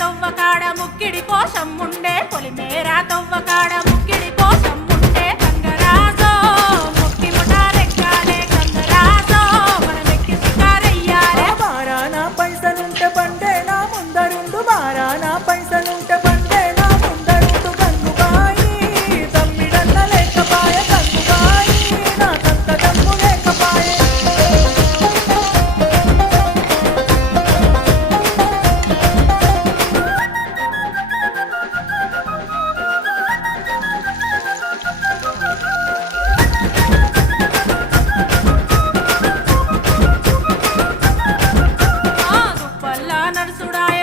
తొవ్వకాడ ముక్కిడి కోసం ఉండే పొలిమేరా తొవ్వకాడ ముక్కిడి కోసం ఉండే గంగరాజో ముక్కి ముఠారెక్కాలే గంగరాజో మనమెక్కి షికారెయ్యాలే బారానా పైసలుంటే బండే నా ముందరుండు బారానా పైసలుంటే బండే నా ముందరుండు గంగుబాయి తమ్మిడన్న లేకపాయ గంగుబాయి నాకంత దమ్ము లేకపాయే దుప్పల్లా నడుసుడాయ